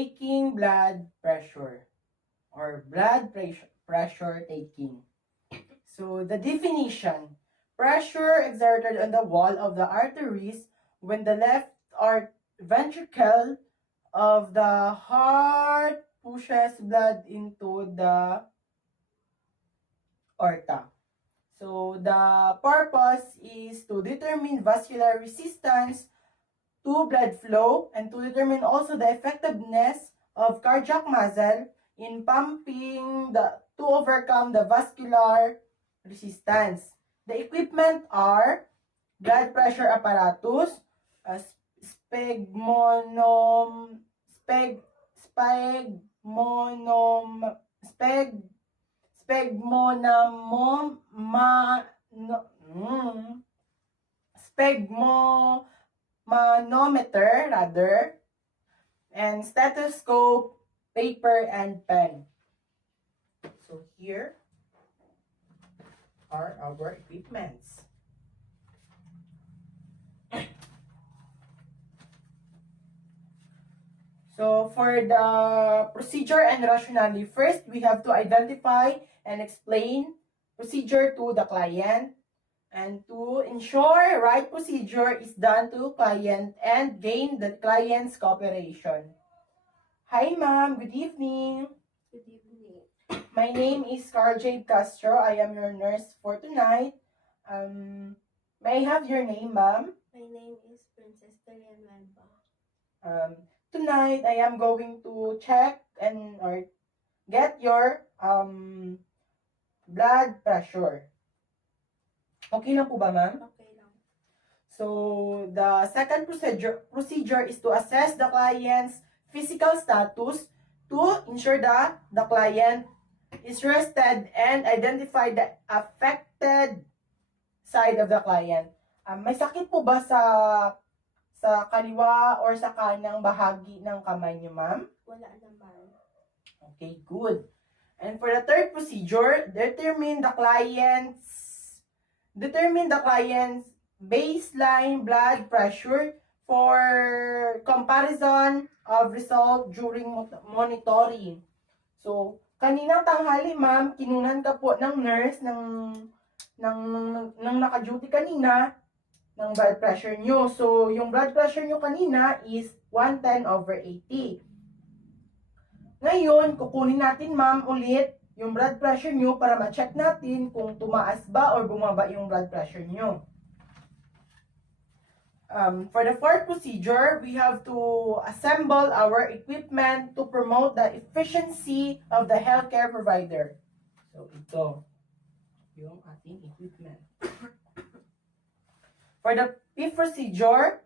taking blood pressure or blood pressure taking. So the definition, pressure exerted on the wall of the arteries when the left ventricle of the heart pushes blood into the aorta. So the purpose is to determine vascular resistance to blood flow and to determine also the effectiveness of cardiac muscle in pumping to overcome the vascular resistance. The equipment are blood pressure apparatus, spegmonom, speg, spegmonom, speg, spegmonamom, spegmomanometer rather, and stethoscope, paper, and pen. So here are our equipments. So for the procedure and rationale, first we have to identify and explain procedure to the client and to ensure right procedure is done to client and gain the client's cooperation. Hi ma'am, good evening. Good evening. My name is Carl J. Castro. I am your nurse for tonight. May I have your name, ma'am? My name is Princess Terian Melba. Tonight, I am going to check or get your blood pressure. Okay lang po ba, ma'am? Okay lang. So, the second procedure is to assess the client's physical status to ensure that the client is rested and identify the affected side of the client. May sakit po ba sa kaliwa or sa kanang bahagi ng kamay niyo, ma'am? Wala naman. Okay, good. And for the third procedure, determine the client's baseline blood pressure for comparison of result during monitoring. So, kaninang tanghali, ma'am, kinunan ka po ng nurse ng naka-duty kanina ng blood pressure nyo. So, yung blood pressure nyo kanina is 110/80. Ngayon, kukunin natin, ma'am, ulit yung blood pressure nyo para ma-check natin kung tumaas ba or bumaba yung blood pressure nyo. For the fourth procedure, we have to assemble our equipment to promote the efficiency of the healthcare provider. So, ito yung ating equipment. For the fifth procedure,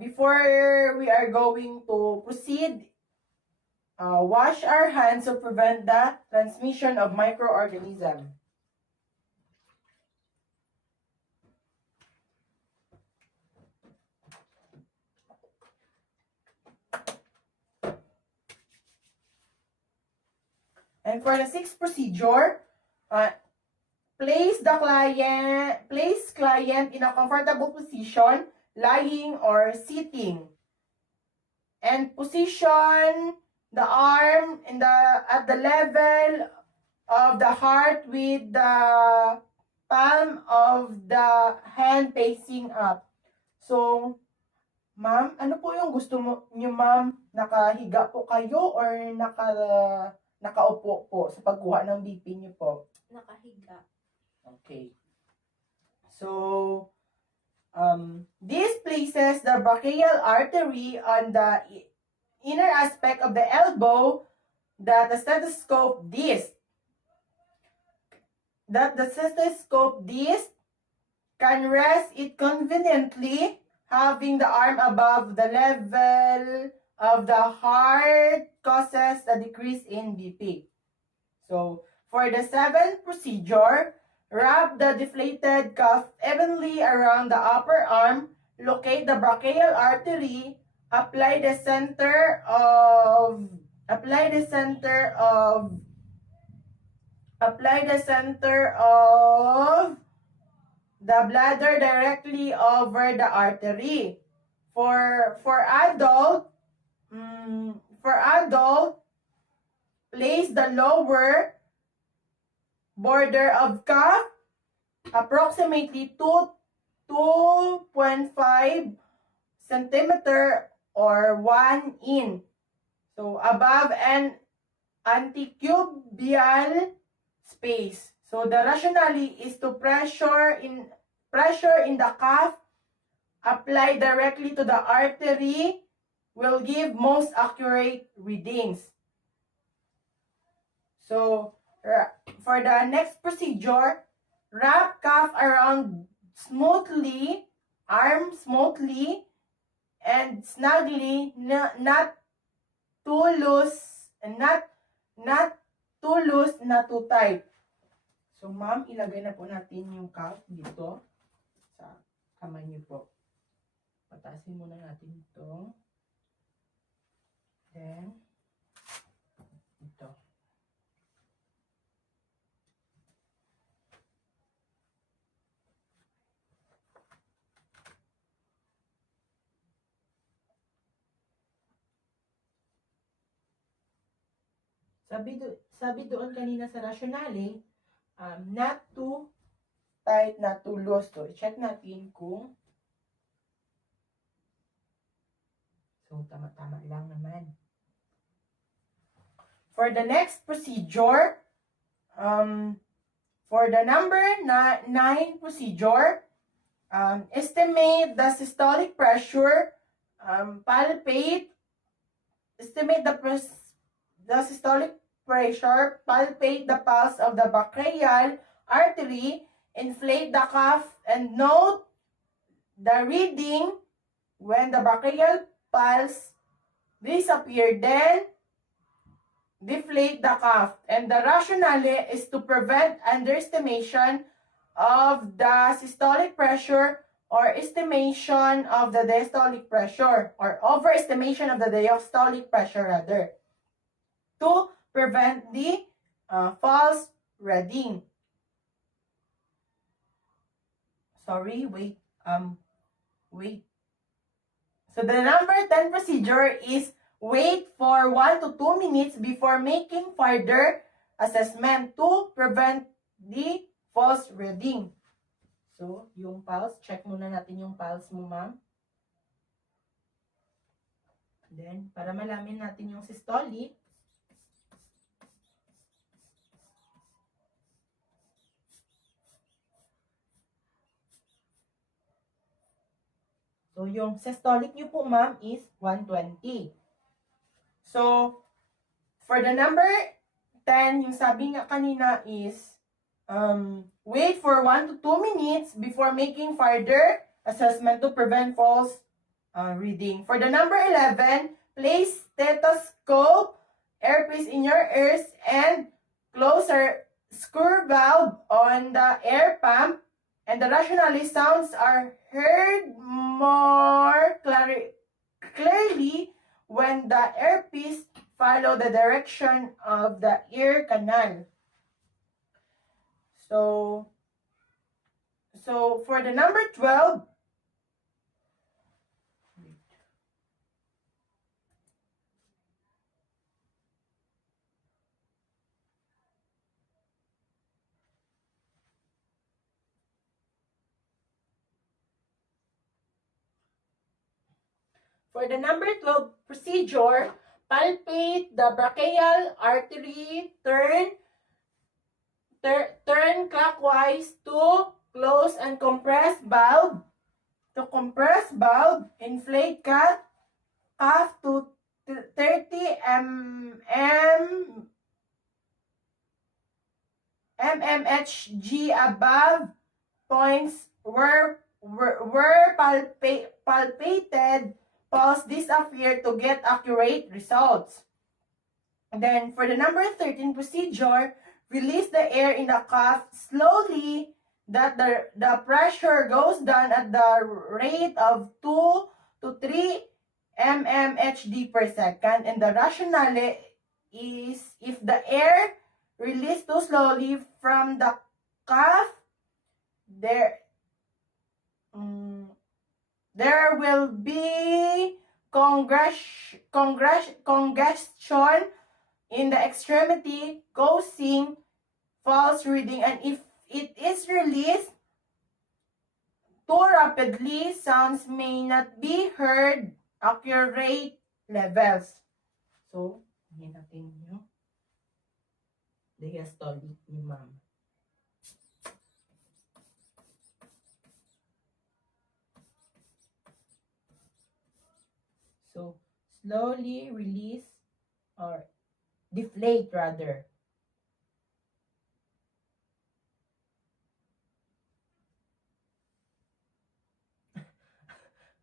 before we are going to proceed, wash our hands to prevent the transmission of microorganisms. And for the sixth procedure, place client in a comfortable position, lying or sitting. And position the arm at the level of the heart with the palm of the hand facing up. So, ma'am, ano po yung gusto niyo, ma'am? Nakahiga po kayo or nakaupo po sa pagkuha ng BP niyo po? Nakahiga. Okay. So, this places the brachial artery on the inner aspect of the elbow that the stethoscope disc can rest it conveniently, having the arm above the level of the heart causes a decrease in BP. So, for the seventh procedure, wrap the deflated cuff evenly around the upper arm, locate the brachial artery, apply the center of the bladder directly over the artery. For adult for adult, place the lower border of calf approximately 2.5 centimeter or 1 in. So above an antecubial space. So the rationale is to pressure in the calf apply directly to the artery will give most accurate readings. So for the next procedure, wrap calf around smoothly, arm smoothly, and snugly, not too loose, not too loose, not too tight. So ma'am, ilagay na po natin yung calf dito sa kamay niyo po. Patasin muna natin ito. Then, ito. Sabi doon kanina sa rationale, not too tight, not too loose. So, check natin kung tama-tama lang naman. For the next procedure, for the number 9 procedure, estimate the systolic pressure, estimate the systolic pressure, palpate the pulse of the brachial artery, inflate the cuff, and note the reading when the brachial pulse disappear. Then deflate the cuff. And the rationale is to prevent underestimation of the systolic pressure or estimation of the diastolic pressure, or overestimation of the diastolic pressure rather, to prevent the false reading. Sorry, wait. So the number 10 procedure is wait for 1 to 2 minutes before making further assessment to prevent the false reading. So, yung pulse, check muna natin yung pulse mo, ma'am. Then, para malamin natin yung systolic, so, yung systolic nyo po, ma'am, is 120. So, for the number 10, yung sabi nga kanina is, wait for 1 to 2 minutes before making further assessment to prevent false reading. For the number 11, place stethoscope, earpiece in your ears, and closer screw valve on the air pump, and the rationale sounds are heard more clearly when the earpiece follow the direction of the ear canal. So for the number 12, procedure, palpate the brachial artery, turn clockwise to close and compress valve. To compress valve, inflate cuff to 30 mmHg above points where palpated pulse disappear to get accurate results. And then for the number 13 procedure, release the air in the cuff slowly that the pressure goes down at the rate of 2 to 3 mmHg per second. And the rationale is if the air released too slowly from the cuff, there will be congestion in the extremity, causing false reading, and if it is released too rapidly, sounds may not be heard accurate levels. So, hindi natin yung diastolic ni ma'am. So, slowly release or deflate rather.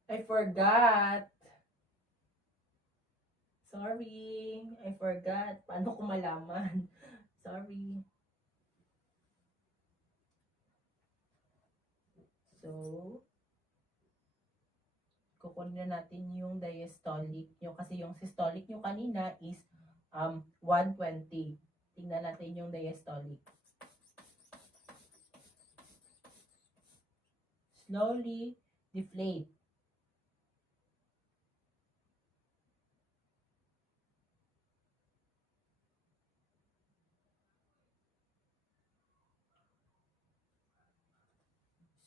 I forgot. Sorry. I forgot. Paano ko malaman? Sorry. So, kukunin na natin yung diastolic nyo kasi yung systolic nyo kanina is 120. Tingnan natin yung diastolic. Slowly deflate.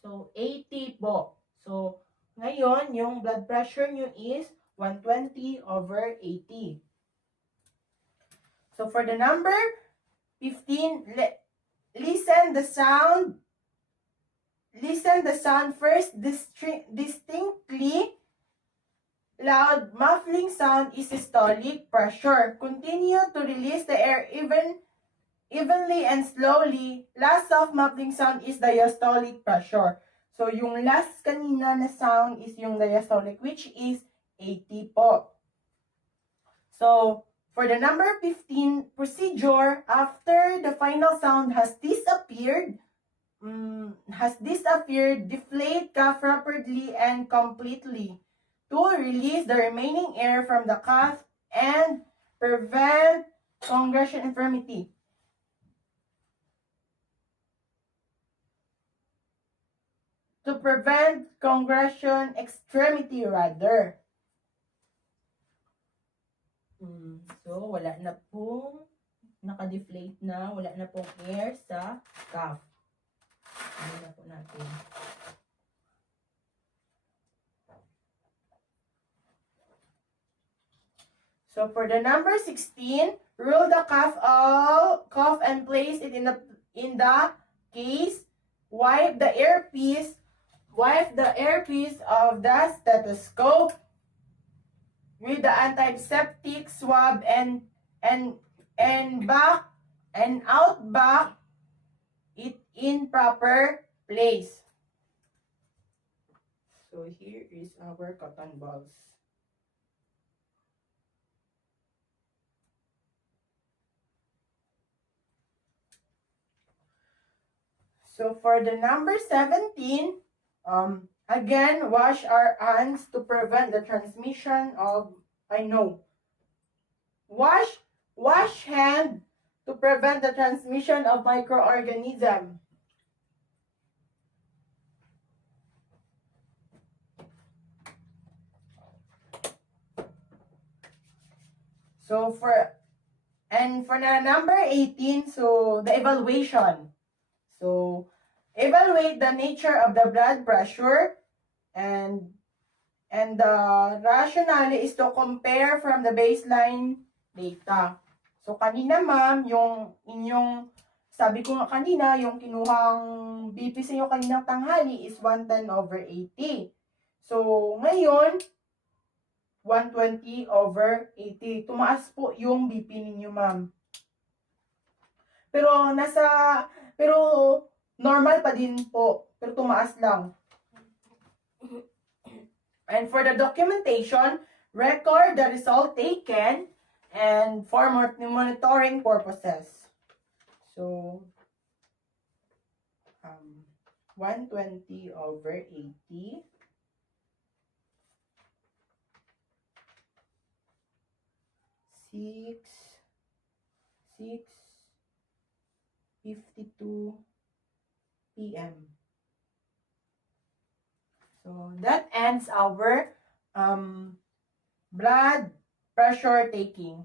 So, 80 po. So, ngayon, yung blood pressure nyo is 120 over 80. So, for the number 15, listen the sound. Listen the sound first distinctly. Loud muffling sound is systolic pressure. Continue to release the air evenly and slowly. Last soft muffling sound is diastolic pressure. So, yung last kanina na sound is yung diastolic, which is 80 po. So, for the number 15 procedure, after the final sound has disappeared, deflate cuff rapidly and completely to release the remaining air from the cuff and prevent congestion infirmity. To prevent congestion extremity rather. So, wala na pong naka-deflate na, wala na pong air sa cuff. Ano na po natin. So, for the number 16, roll the cuff and place it in the case. Wipe the earpiece of the stethoscope with the antiseptic swab and back it in proper place. So here is our cotton balls. So for the number 17, again, wash our hands to prevent the transmission of, wash hand to prevent the transmission of microorganism. So for the number 18, so the evaluation. So evaluate the nature of the blood pressure, and the rationale is to compare from the baseline data. So kanina ma'am, yung inyong, sabi ko nga kanina, yung kinuhang BP sa inyo kaninang tanghali is 110 over 80. So ngayon, 120 over 80. Tumaas po yung BP ninyo ma'am. Pero normal pa din po. Pero tumaas lang. And for the documentation, record the result taken and for monitoring purposes. So, 120 over 80. 6:52 p.m. So that ends our Blood pressure taking.